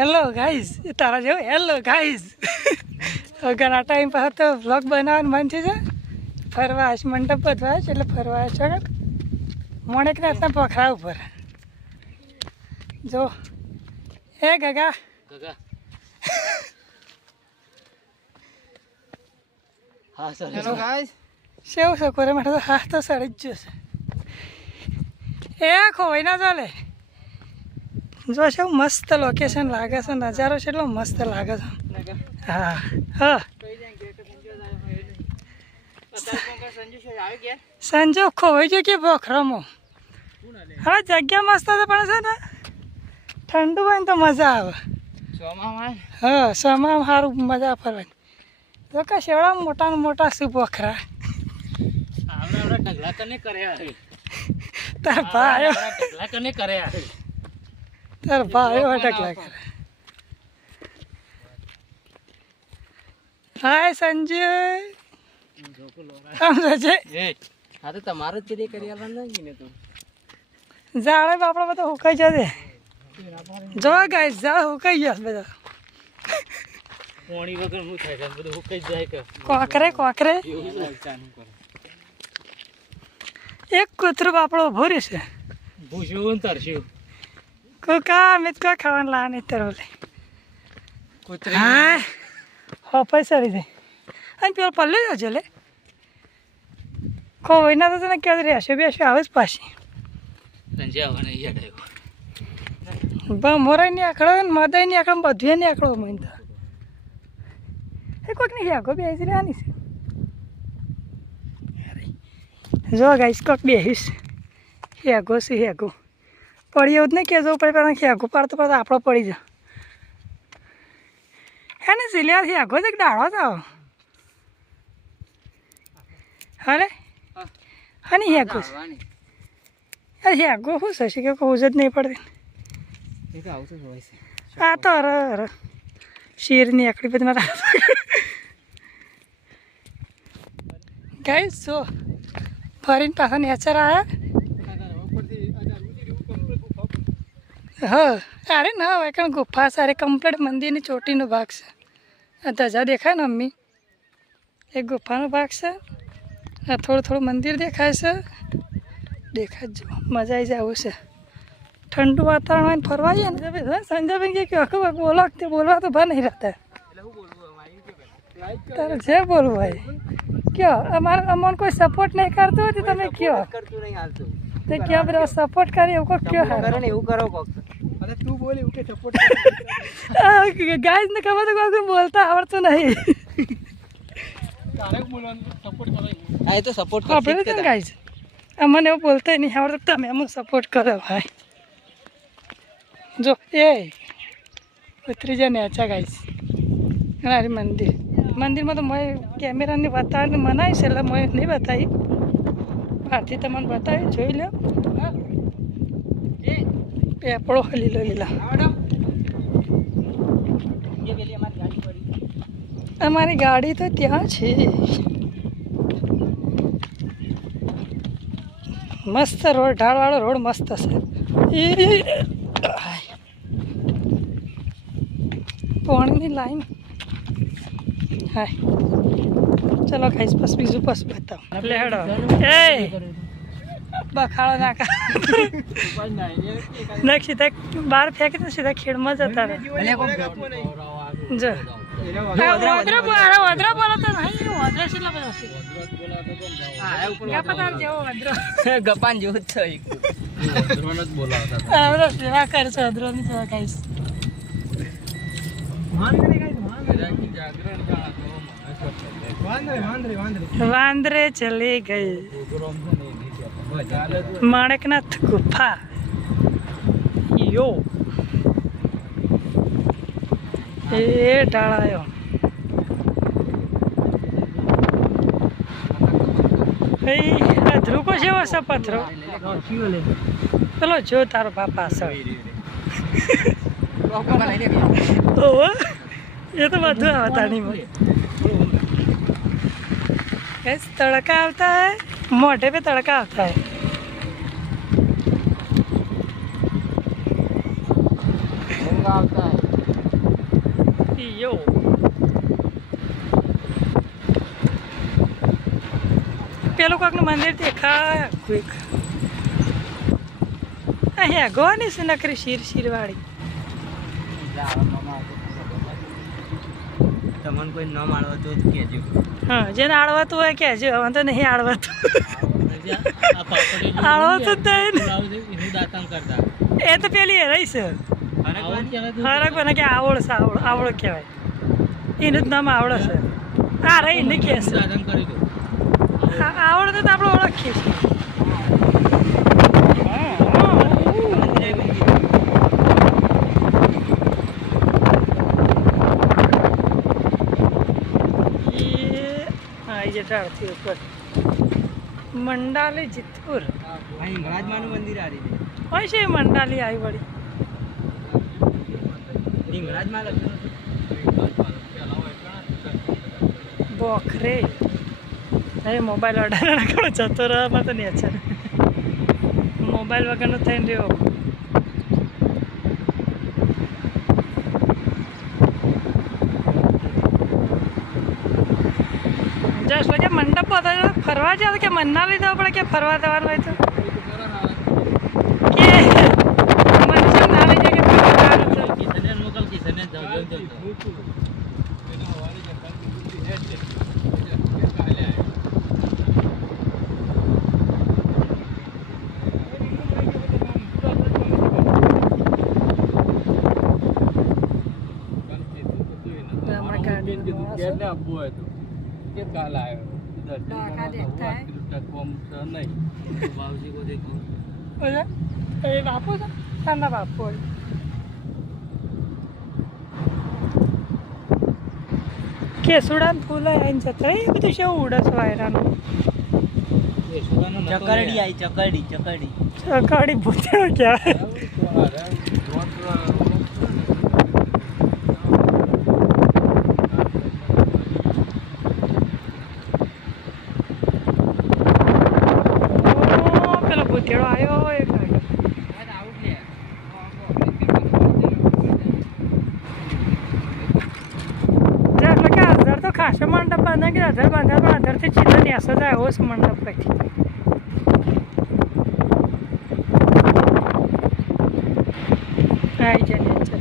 Hello guys એ તારા જેવો hello guys ઘણા ટાઈમ પાસે તો વ્લોગ બનાવવાનું મન છે ફરવા આશ મંડપ બધવા છે એટલે ફરવા છો મોણેક રાતના પોખરા ઉપર જો હે ગગા ગગા હા સર હેલો ગાઈસ સેવ સકોરે માટે તો હાથ તો સડી જ જશે એ ખોવાઈ ના ચાલે જો છે મસ્ત લોકેશન લાગે છે નજારો છે એટલો મસ્ત લાગે છે હા હા સંજુ ખોવાઈ ગયો કે પોખરામાં હવે જગ્યા મસ્ત છે પણ છે ને ઠંડુ હોય ને તો મજા આવે હા સોમાં સારું મજા ફરવાની જો કે શેવડા મોટા મોટા શું પોખરા ઢગલા કને કર્યા તાર ભાઈ ઢગલા કને કર્યા તાર ભાઈ અટકલા કરે હાય સંજય સમજે હા તો તમારે જ કદી કરી આવવાનું ને તું ઝાડે બાપડા બધા હુકાઈ જશે જો ગાય ઝાડ હુકાઈ ગયા બધા પોણી વગર શું થાય છે બધું હુકાઈ જાય કે કોકરે કોકરે એક કૂતરું બાપડો ઉભો રહેશે ભૂસ્યું ને તરસ્યું કોકા અમે તો ખાવાનું લા નહીં તરવલે હા હોપાઈ સરી જાય અને પેલો પલ્લે જજો લે ખોવાઈ ના તો તને ક્યાં રહેશે બેસે આવે જ પાછી સંજય આવવાને યાદ આવ્યો મોરાઈ ની આંકડો ને મદાઈ ની આંકડો બધું ની આંકડો મને તો એ કોઈક નહીં હેગો બેસી રહેવાની છે જો ગાઈશ કોઈક બેસીશ હેગો છે હેગો પડી એવું જ નહીં કહેજો પડે પહેલાં હેગો પાડતો પડતો આપણો પડી જા હે ને સિલિયાથી હેગો જ એક ડાળો જ આવો હરે હા નહીં હેગો અરે હેગો શું થશે કે કહું જ નહીં પડતી આ તો અરે શેરની આકડી બધી મારા ગાઈસ જો ફરીને પાછા નેચર આવ્યા હા અરે ના હોય કારણ ગુફા સારી કમ્પ્લીટ મંદિરની ચોટીનો ભાગ છે આ ધજા દેખાય ને મમ્મી એક ગુફાનો ભાગ છે આ થોડું થોડું મંદિર દેખાય છે દેખાય જ મજા આવી જાય આવું છે ઠંડુ વાતાવરણ હોય ને ફરવા આવીએ ને સંજયભાઈ કે આખું બોલો તે બોલવા તો ભા નહીં રહેતા તારે જે બોલવું ભાઈ કયો અમારે અમને કોઈ સપોર્ટ નહીં કરતું હોય તો તમે કયો તે ક્યાં બધા સપોર્ટ કરી એવું કોઈ કયો એવું કરો કોક અરે તું બોલ એવું કે સપોર્ટ ગાઈઝ ને ખબર તો કોઈ બોલતા આવડતું નહીં તારે બોલવાનું સપોર્ટ કરો આ તો સપોર્ટ આપણે તો ગાઈઝ અમને એવું બોલતા નહીં આવડતું તમે અમને સપોર્ટ કરો ભાઈ જો એ ઉતરી જાય નેચા ગાઈઝ હારી મંદિરમાં તો મેં કેમેરાની બતાવીને મનાવીશ એટલે મેં નહીં બતાવી બહારથી તમને બતાવી જોઈ લો પેપડો લીલો લીલા અમારી ગાડી તો ત્યાં છે મસ્ત રોડ ઢાળવાળો રોડ મસ્ત છે પાણીની લાઈન હાય ચલો ખાઈશ બસ બીજું બસ બતાવો એટલે હેડો એ બખાડો નાખા ના સીધા બહાર ફેંકી તો સીધા ખેડમાં જતા રહે જો ઓદરા બોલો તો નહીં ઓદરા કેટલા બધા છે ગપાન જેવું જ છે સેવા કરશો અદરોની સેવા ખાઈશ વાંદરે ચલી ગઈ માણેકનાથ ગુફા યો એ ઢાળાયો ધ્રુકો જેવો છે પથરો પેલો જો તારો બાપા સર ये तो બધું આવતા નહીં कैसे तड़का आता है मोटे पे तड़का आता है आता है યો પેલું કોઈકનું મંદિર દેખાય કોઈક અહીંયા ગોની છે નકરી શીરવાળી. તમને કોઈ ન માણવો તો જ કહેજો. હા જેને આળવાતું હોય કહેજો. હવે તો નહીં આળવાતું. આળવાતું જ નહીં ને. એનું દાતણ કરતા એ તો પેલી રહી છે હરક બને કે આવડ છે આવડ કહેવાય. એનું જ નામ આવડે છે. હા રહી ને કે છે દાતણ કરી દો. આવડ તો આપણે ઓળખીએ છીએ. ઢાળથી ઉપર મંડાલી જીતપુર હિંગળાજમાનું મંદિર આ રીતે હોય છે. મંડાલી આવી વળી હિંગળાજમાં લખ્યું બોખરે. અરે મોબાઈલ અડાડે રાખો જતો રહેવામાં તો નહીં છે. મોબાઈલ વગરનો થઈને રહ્યો. જશ કે મંડપ બતાવ્યો ફરવા જાવ કે મનના લીધો આપણે કે ફરવા જવાનું હોય તો કે મને શું ના લઈ જાય કે ફરવા જવાનું છે. કિશને મોકલ કિશને જાવ काल आयो बाबूजी को देखो એ બાપુ છે સાના બાપુ હોય. કેસુડા ફૂલ આવીને જતા એ બધું શું ઉડે છે વાયરાનું. ચકરડી આવી ચકરડી ચકડી ભૂતેડો કહેવાય. પેલો ભૂતેડો આવ્યો એક તો ખાસો મંડપ બાંધા કે અધર બાંધા પણ અધરથી ચીલો નેસો થાય એવો છે મંડપ પછી. આવી જાય નીચે.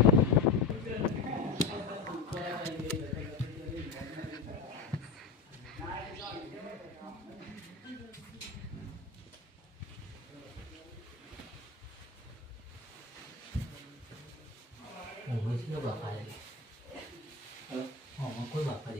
કોઈ બાપા